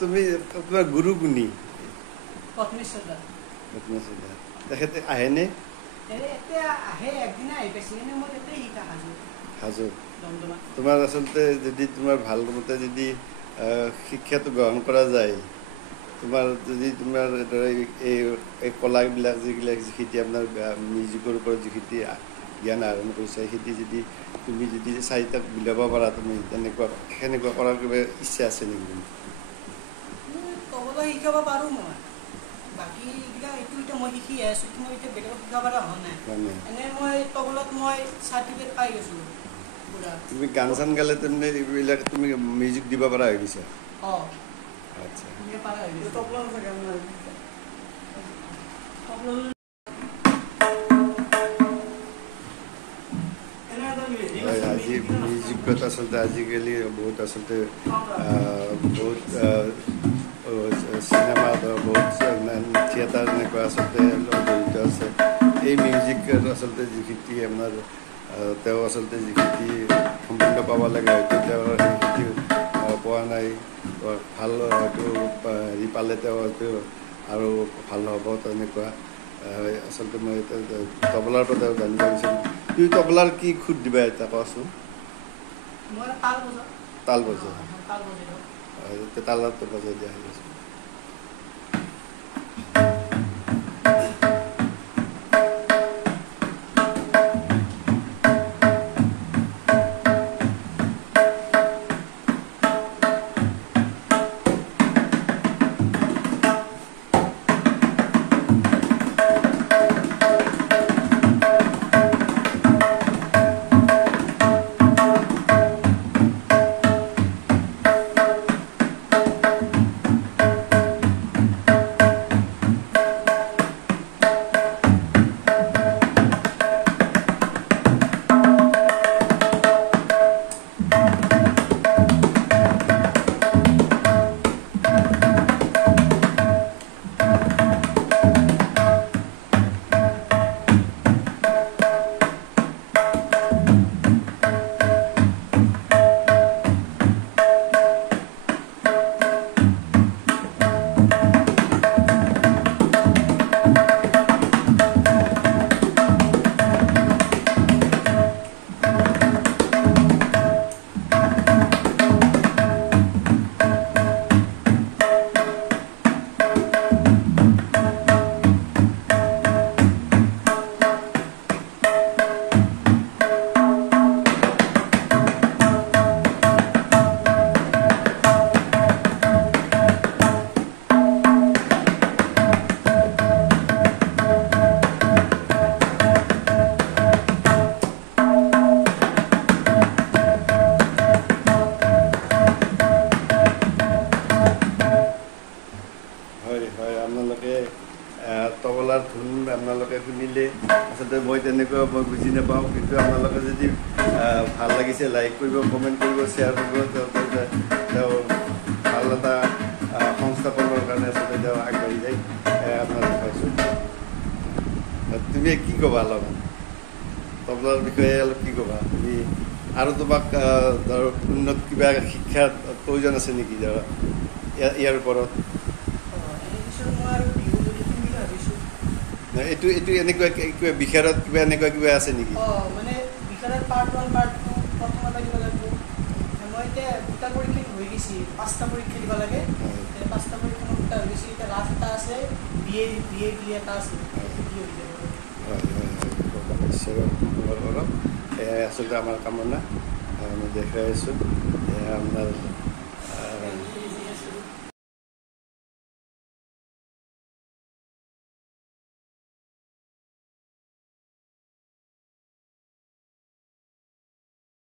তুমি তোমাৰ গুৰু কোনি পদ্মেশ্বৰ তেখেতে আহেনে হাজো তোমাৰ আচলতে যদি তোমাৰ ভাল মতে যদি শিক্ষাটো গ্ৰহণ কৰা যায় তোমাৰ যদি তোমাৰ এই কলাবিলাক যিখিনি আপোনাৰ মিউজিকৰ ওপৰত যিখিনি জ্ঞান আহৰণ কৰিছা সেইখিনি যদি তুমি যদি চাৰিটাক বিলাব পাৰা তুমি সেনেকুৱা কৰাৰ কিবা ইচ্ছা আছে নেকি তবলা শিকাব পাৰোঁ মই বাকী এইটো এতিয়া মই শিকি আছোঁ মই এতিয়া বেলেগক শিকাব পৰা হোৱা নাই এনে মই তবলাত মই চাৰ্টিফিকেট পাই গৈছোঁ তুমি গান চান গালে তাৰমানে এইবিলাক তুমি মিউজিক দিব পৰা হৈ গৈছা আচ্ছা আজি মিউজিকত আচলতে আজিকালি বহুত আচলতে বহুত চিনেমা বহুত থিয়েটাৰ এনেকুৱা আচলতে জড়িত আছে এই মিউজিকত আচলতে যিখিনি আমাৰ তেওঁ আচলতে যিখিনি সম্পূৰ্ণ পাব লাগে হয়তো তেওঁৰ সেইখিনি পোৱা নাই ভাল হয়তো হেৰি পালে তেওঁ হয়তো আৰু ভাল হ'ব তেনেকুৱা আচলতে মই তবলাৰ পৰা তেওঁ জানিব বিচাৰিম তুমি তবলাৰ কি খুদ দিবা এতিয়া কোৱাচোন তাল বজা তালত বজাই দিয়া হৈ আছে তবলাৰ ধুন আপোনালোকে শুনিলে আচলতে মই তেনেকুৱা মই বুজি নাপাওঁ কিন্তু আপোনালোকে যদি ভাল লাগিছে লাইক কৰিব কমেণ্ট কৰিব শ্বেয়াৰ কৰিব তেওঁ ভাল এটা সংস্থাপনৰ কাৰণে আচলতে তেওঁ আগবাঢ়ি যায় আপোনালোকে পাইছোঁ তুমি কি ক'বা অলপ তবলাৰ বিষয়ে অলপ কি ক'বা তুমি আৰু তোমাক ধৰ উন্নত কিবা শিক্ষাৰ প্ৰয়োজন আছে নেকি ধৰ ইয়াৰ ওপৰত এইটো এনেকুৱা কিবা বিষয়ত কিবা এনেকুৱা কিবা আছে নেকি মানে বিষয়ত পাৰ্ট 1 পাৰ্ট 2 প্ৰথমতে দিব লাগিব মই এতিয়া দুটা পৰীক্ষা হৈ গৈছে পাঁচটা পৰীক্ষা দিব লাগে পাঁচটা পৰীক্ষা দুটা হৈ গৈছে এতিয়া লাষ্ট এটা আছে বিএ এটা আছে আচলতে আমাৰ কামনা আমি দেখাই আছোঁ আপোনাৰ